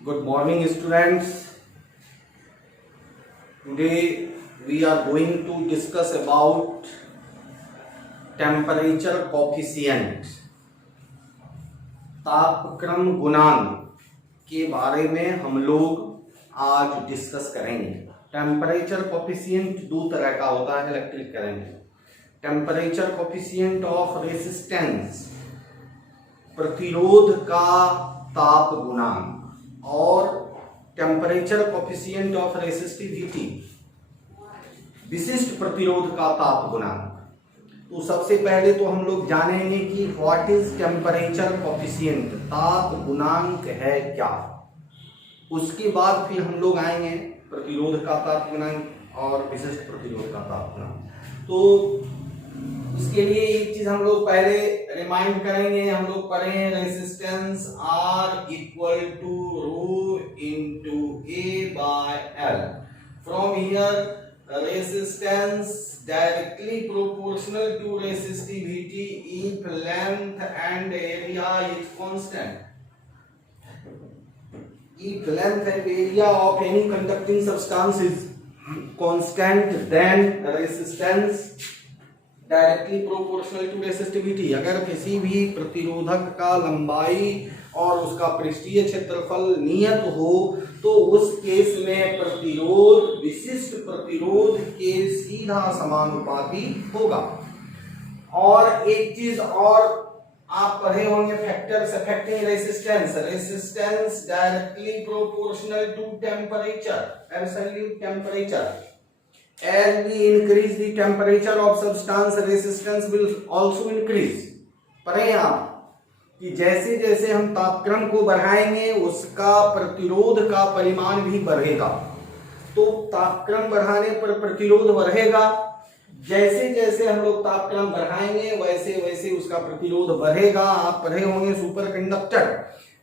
Good morning, students. Today we are going to discuss about temperature coefficient, तापक्रम गुणांक के बारे में हम लोग आज डिस्कस करेंगे। टेम्परेचर कोफिशिएंट दो तरह का होता है electric current. Temperature coefficient of resistance, प्रतिरोध का ताप गुणांक, और टेम्परेचर कोफिशिएंट ऑफ रेसिस्टिविटी, विशिष्ट प्रतिरोध का ताप गुणांक। तो सबसे पहले तो हम लोग जानेंगे कि व्हाट इज टेम्परेचर कोफिशिएंट, ताप गुणांक है क्या। उसके बाद फिर हम लोग आएंगे प्रतिरोध का ताप गुणांक और विशिष्ट प्रतिरोध का ताप गुणांक। तो इसके लिए एक चीज हम लोग पहले रिमाइंड करेंगे। हम लोग पढ़े resistance R equal to rho into A by L। From here resistance directly proportional to resistivity if length and area is constant. If length and area of any conducting substance is constant, then resistance directly proportional to resistivity। अगर किसी भी प्रतिरोधक का लंबाई और उसका पृष्ठीय क्षेत्रफल नियत हो तो उस केस में प्रतिरोध विशिष्ट प्रतिरोध के सीधा समानुपाती होगा। और एक चीज और आप पढ़े होंगे, factors affecting resistance. Resistance directly proportional to temperature, absolute temperature. As we increase the temperature of substance, resistance will also increase। पढ़े आप कि जैसे जैसे हम तापक्रम को बढ़ाएंगे उसका प्रतिरोध का परिमाण भी बढ़ेगा। तो तापक्रम बढ़ाने पर प्रतिरोध बढ़ेगा, जैसे जैसे हम लोग तापक्रम बढ़ाएंगे वैसे वैसे उसका प्रतिरोध बढ़ेगा। आप पढ़े होंगे सुपर कंडक्टर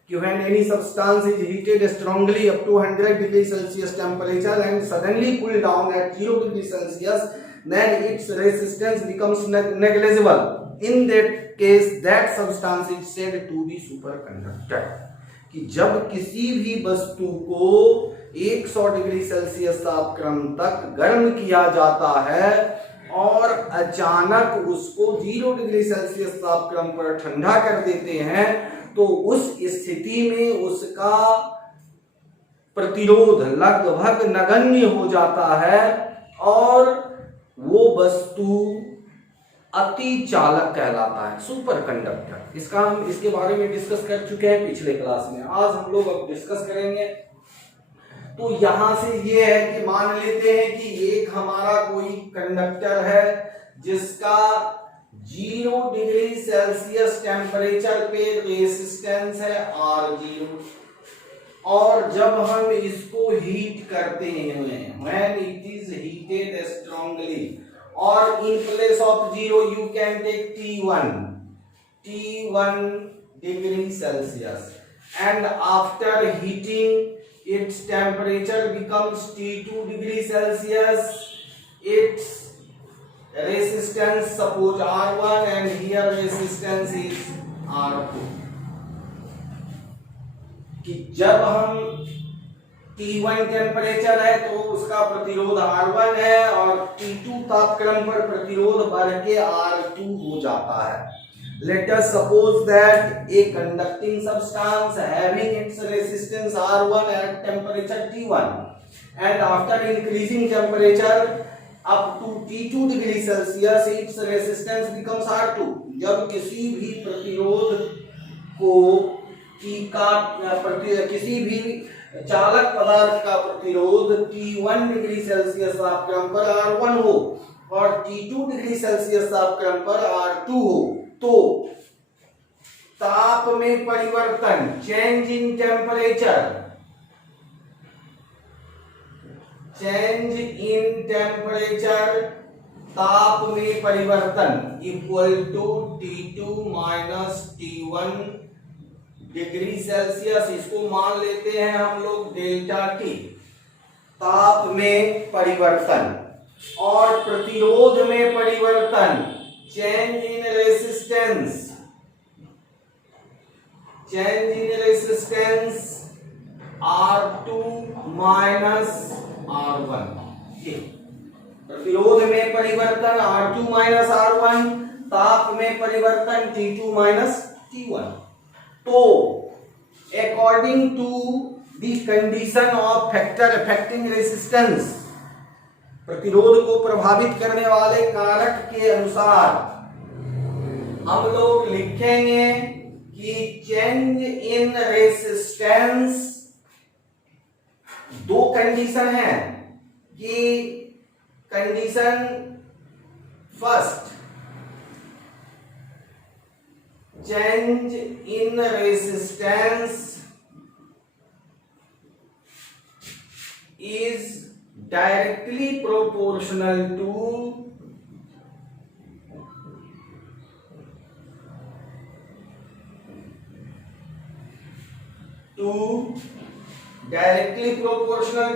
कि when any substance is heated strongly up to 100 degree Celsius temperature and suddenly cool down at 0 degree Celsius, then its resistance becomes negligible। In that case, that substance is said to be superconductor। कि जब किसी भी वस्तु को 100 degree Celsius तापक्रम तक गर्म किया जाता है और अचानक उसको 0 डिग्री सेल्सियस तापक्रम पर ठंडा कर देते हैं तो उस स्थिति में उसका प्रतिरोध लगभग नगण्य हो जाता है और वो वस्तु अति चालक कहलाता है, सुपर कंडक्टर। इसका हम इसके बारे में डिस्कस कर चुके हैं पिछले क्लास में। आज हम लोग अब डिस्कस करेंगे। तो यहां से ये है कि मान लेते हैं कि एक हमारा कोई कंडक्टर है जिसका 0 डिग्री सेल्सियस टेम्परेचर पे रेसिस्टेंस है R0, और जब हम इसको हीट करते हैं when it is heated strongly, और in place of 0 you can take T1 degree Celsius, and after heating its temperature becomes T2 degree Celsius, its resistance suppose R1 and here resistance is R2। कि जब हम T1 temperature है तो उसका प्रतिरोध R1 है और T2 तापक्रम पर प्रतिरोध बढ़ के R2 हो जाता है। Let us suppose that a conducting substance having its resistance R1 at temperature T1 and after increasing temperature up to T2 degree Celsius its resistance becomes R2। जब किसी भी प्रतिरोध को किसी भी चालक पदार्थ का प्रतिरोध T1 डिग्री सेल्सियस तापक्रम पर R1 हो और T2 डिग्री सेल्सियस तापक्रम पर R2 हो तो ताप में परिवर्तन, change in temperature, change in temperature, ताप में परिवर्तन equal to T2 minus T1 degree Celsius. इसको मान लेते हैं हम लोग डेल्टा T। ताप में परिवर्तन और प्रतिरोध में परिवर्तन, change in resistance, change in resistance R2 minus R1। ये प्रतिरोध में परिवर्तन R2 माइनस R1, ताप में परिवर्तन T2 माइनस T1। तो according to the condition of factor affecting resistance, प्रतिरोध को प्रभावित करने वाले कारक के अनुसार हम लोग लिखेंगे कि चेंज इन रेजिस्टेंस, दो कंडीशन है कि condition first, change in resistance is directly proportional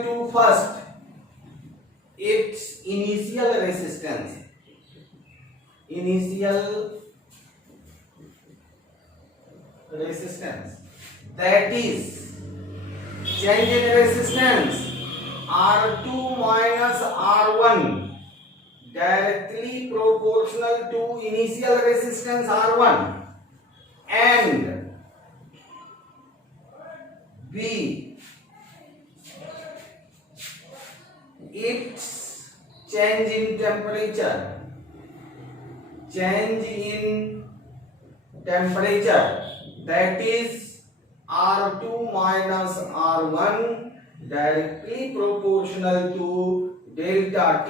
to first its initial resistance, that is change in resistance R2 minus R1 directly proportional to initial resistance R1, and B, its change in temperature, that is R2 minus R1 directly proportional to delta T।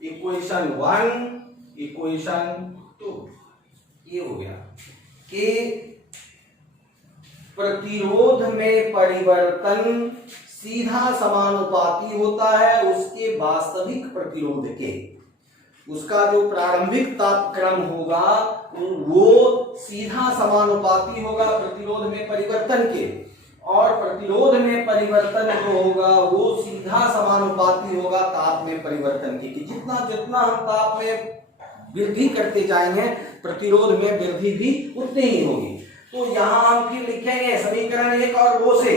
Equation 1, equation 2 ये हो गया कि प्रतिरोध में परिवर्तन सीधा समानुपाती होता है उसके वास्तविक प्रतिरोध के। उसका जो प्रारंभिक तापक्रम होगा वो सीधा समानुपाती होगा प्रतिरोध में परिवर्तन के, और प्रतिरोध में परिवर्तन जो होगा वो सीधा समानुपाती होगा ताप में परिवर्तन के, कि जितना जितना हम ताप में वृद्धि करते जाएंगे प्रतिरोध में वृद्धि भी उतनी ही होगी। तो यहां हम फिर लिखेंगे समीकरण 1 और 2 से,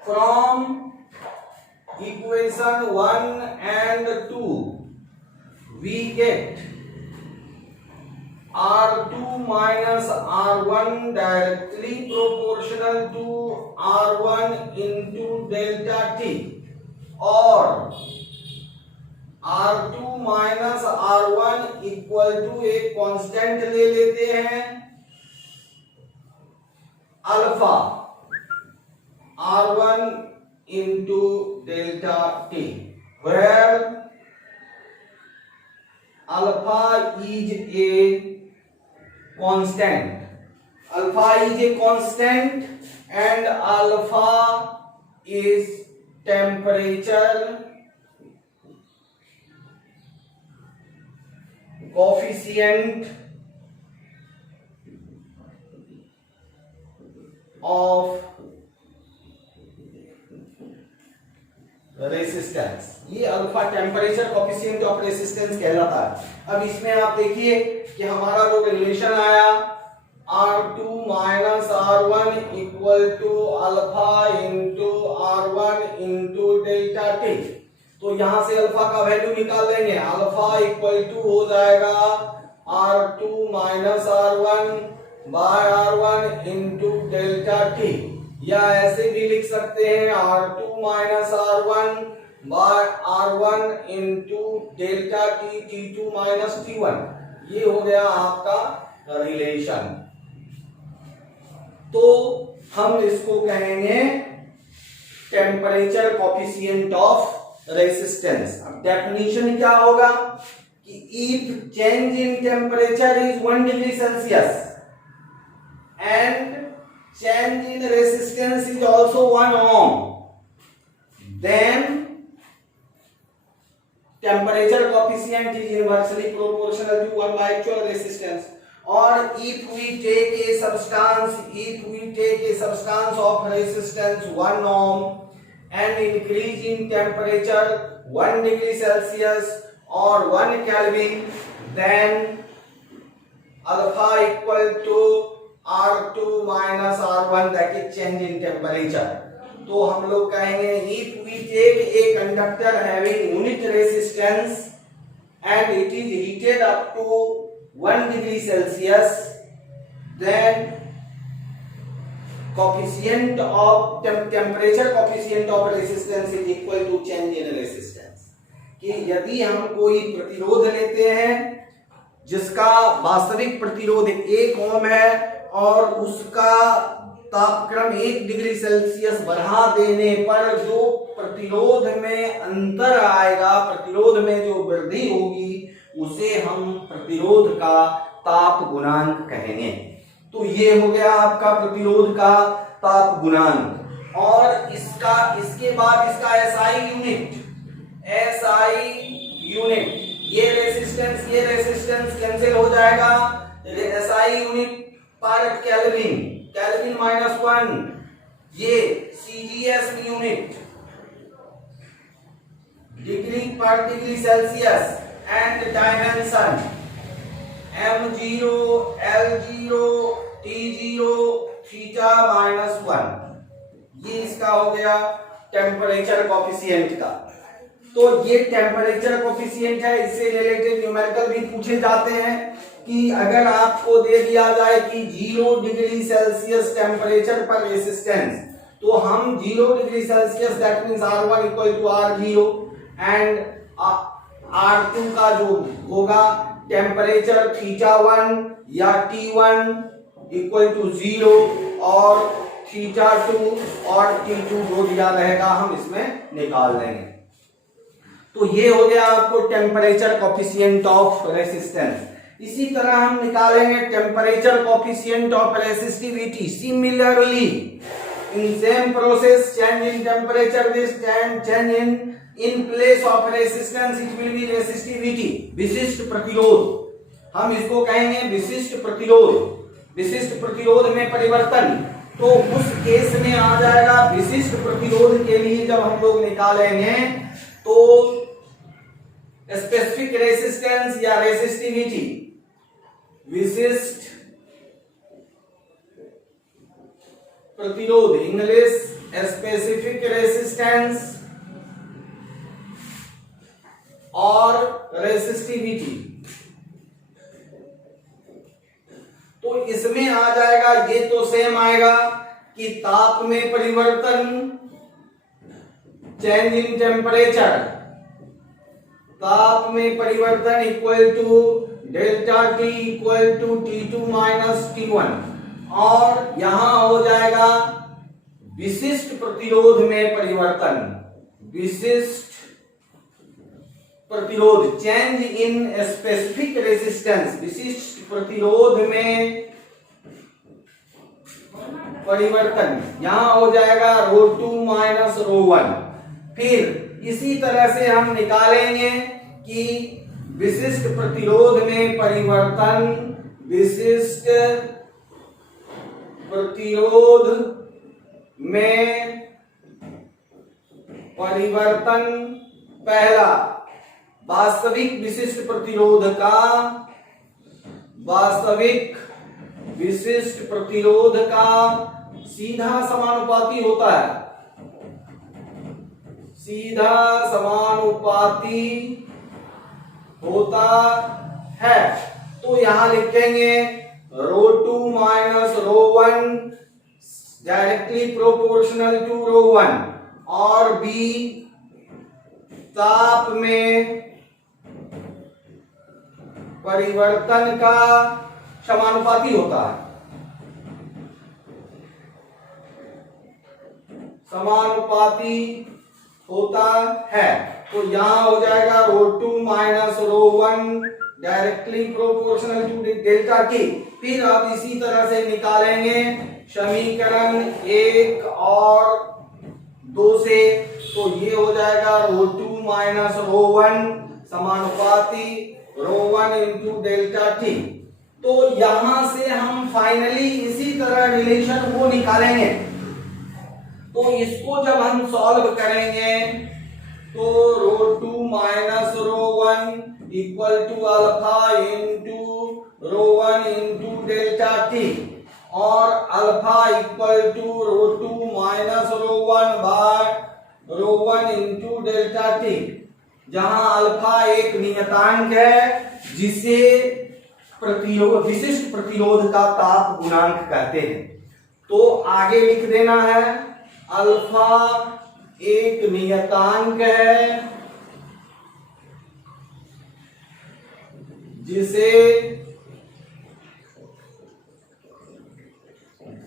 from equation 1 and 2 we get R2 minus R1 directly proportional to R1 into delta T, और R2 minus R1 equal to एक कांस्टेंट ले लेते हैं alpha R1 into delta T, where alpha is a constant, and alpha is temperature coefficient of resistance. ये alpha temperature coefficient of resistance कहलाता है। अब इसमें आप देखिए कि हमारा जो रिलेशन आया R2 minus R1 equal to alpha into R1 into delta T। तो यहां से अल्फा का वैल्यू निकाल लेंगे, अल्फा इक्वल टू हो जाएगा R2 minus R1 by R1 into delta T, या ऐसे भी लिख सकते हैं R2 minus R1 by R1 into delta T T2 minus T1। ये हो गया आपका रिलेशन। तो हम इसको कहेंगे टेम्परेचर कोफिशिएंट ऑफ रेसिस्टेंस। अब डेफिनेशन क्या होगा कि if change in temperature is 1 degree Celsius and change in resistance is also 1 ohm, then temperature coefficient is inversely proportional to 1 by actual resistance. Or if we take a substance of resistance 1 ohm and increase in temperature 1 degree Celsius or 1 Kelvin, then alpha equal to R2 minus R1 that is change in temperature. तो हम लोग कहेंगे if we take a conductor having unit resistance and it is heated up to 1 degree Celsius, then coefficient of temperature coefficient of resistance is equal to change in resistance. कि यदि हम कोई प्रतिरोध लेते हैं जिसका वास्तविक प्रतिरोध 1 ओम है और उसका तापक्रम 1 डिग्री सेल्सियस बढ़ा देने पर जो प्रतिरोध में अंतर आएगा, प्रतिरोध में जो वृद्धि होगी, उसे हम प्रतिरोध का ताप गुणांक कहेंगे। तो ये हो गया आपका प्रतिरोध का ताप गुणांक। और इसके बाद इसका SI यूनिट, ये रेसिस्टेंस कैंसिल हो जाएगा। SI यूनिट पर केल्विन -1, ये CGS यूनिट डिग्री पर degree Celsius and dimension M0, L0, T0, theta -1, ये इसका हो गया टेम्परेचर कोफिशिएंट का। तो ये टेम्परेचर कोफिशिएंट है, इससे रिलेटेड न्यूमेरिकल भी पूछे जाते हैं कि अगर आपको दे दिया जाए कि 0 डिग्री सेल्सियस टेम्परेचर पर रेसिस्टेंस, तो हम 0 degree Celsius that means R1 equal to R0 and R2 का जो होगा टेम्परेचर θ1 या T1 इक्वल टू 0 और θ2 और T2 जो दिया रहेगा हम इसमें निकाल लेंगे। तो ये हो गया आपको टेम्परेचर कोफिशिएंट ऑफ रेसिस्टेंस। इसी तरह हम निकालेंगे temperature coefficient of resistivity. Similarly in same process change in temperature this change in place of resistance it will be resistivity, विशिष्ट प्रतिरोध। हम इसको कहेंगे विशिष्ट प्रतिरोध में परिवर्तन। तो उस केस में आ जाएगा विशिष्ट प्रतिरोध के लिए जब हम लोग निकालेंगे तो स्पेसिफिक रेसिस्टेंस या रेसिस्टिविटी, विशिष्ट प्रतिरोध, इंग्लिश स्पेसिफिक रेसिस्टेंस और रेसिस्टिविटी। तो इसमें आ जाएगा, ये तो सेम आएगा कि ताप में परिवर्तन चेंज इन टेम्परेचर, ताप में परिवर्तन equal to delta T equal to T2 minus T1। और यहां हो जाएगा विशिष्ट प्रतिरोध में परिवर्तन, विशिष्ट प्रतिरोध चेंज इन स्पेसिफिक रेसिस्टेंस, विशिष्ट प्रतिरोध में परिवर्तन, यहां हो जाएगा ρ2 माइनस ρ1। फिर इसी तरह से हम निकालेंगे कि विशिष्ट प्रतिरोध में परिवर्तन, विशिष्ट प्रतिरोध में परिवर्तन, पहला वास्तविक विशिष्ट प्रतिरोध का, वास्तविक विशिष्ट प्रतिरोध का सीधा समानुपाती होता है, सीधा समानुपाती होता है। तो यहां लिखेंगे ρ2 माइनस ρ1 डायरेक्टली प्रोपोर्शनल टू ρ1 और बी ताप में परिवर्तन का समानुपाती होता है, समानुपाती होता है। तो यहां हो जाएगा ρ2 minus ρ1 directly proportional to delta T। फिर अब इसी तरह से निकालेंगे समीकरण 1 और 2 से। तो ये हो जाएगा ρ2 माइनस ρ1 समानुपाती ρ1 इंटू डेल्टा T। तो यहां से हम फाइनली इसी तरह रिलेशन को निकालेंगे। तो इसको जब हम सॉल्व करेंगे तो ρ2 minus ρ1 equal to alpha into ρ1 into delta T। और alpha equal to ρ2 minus ρ1 by ρ1 into delta T, जहां अल्फा एक नियतांक है जिसे प्रतिरोध विशिष्ट प्रतिरोध का ताप गुणांक कहते हैं। तो आगे लिख देना है अल्फा एक नियतांक है जिसे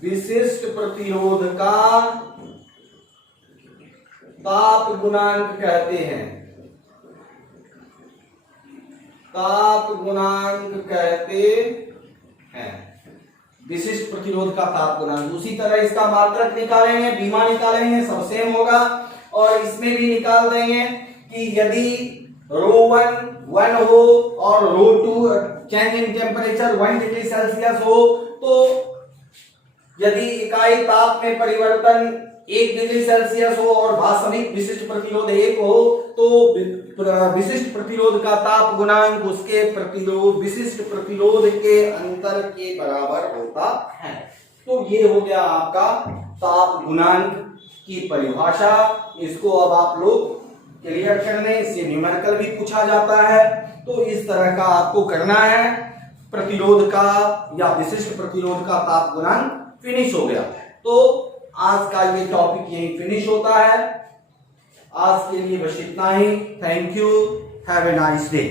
विशिष्ट प्रतिरोध का ताप गुणांक कहते हैं। ताप गुणांक कहते हैं, विशिष्ट प्रतिरोध का ताप गुणांक। उसी तरह इसका मात्रक निकालेंगे, बीमा निकालेंगे, सब सेम होगा। और इसमें भी निकाल देंगे कि यदि ρ1 1 हो और ρ2 change in temperature 1 degree Celsius हो, तो यदि इकाई ताप में परिवर्तन 1 डिग्री सेल्सियस हो और भाषणिक विशिष्ट प्रतिरोध 1 हो, तो विशिष्ट प्रतिरोध का ताप गुणांक उसके प्रतिरोध विशिष्ट प्रतिरोध के अंतर के बराबर होता है। तो ये हो गया आपका ताप गुणांक की परिभाषा। इसको अब आप लोग क्लियर कर लें, इससे न्यूमेरिकल भी पूछा जाता है। तो इस तरह का आपको करना है, प्रतिरोध का या विशिष्ट प्रतिरोध का ताप गुणांक फिनिश हो गया। तो आज का ये टॉपिक यही फिनिश होता है। आज के लिए बस इतना ही। Thank you, have a nice day.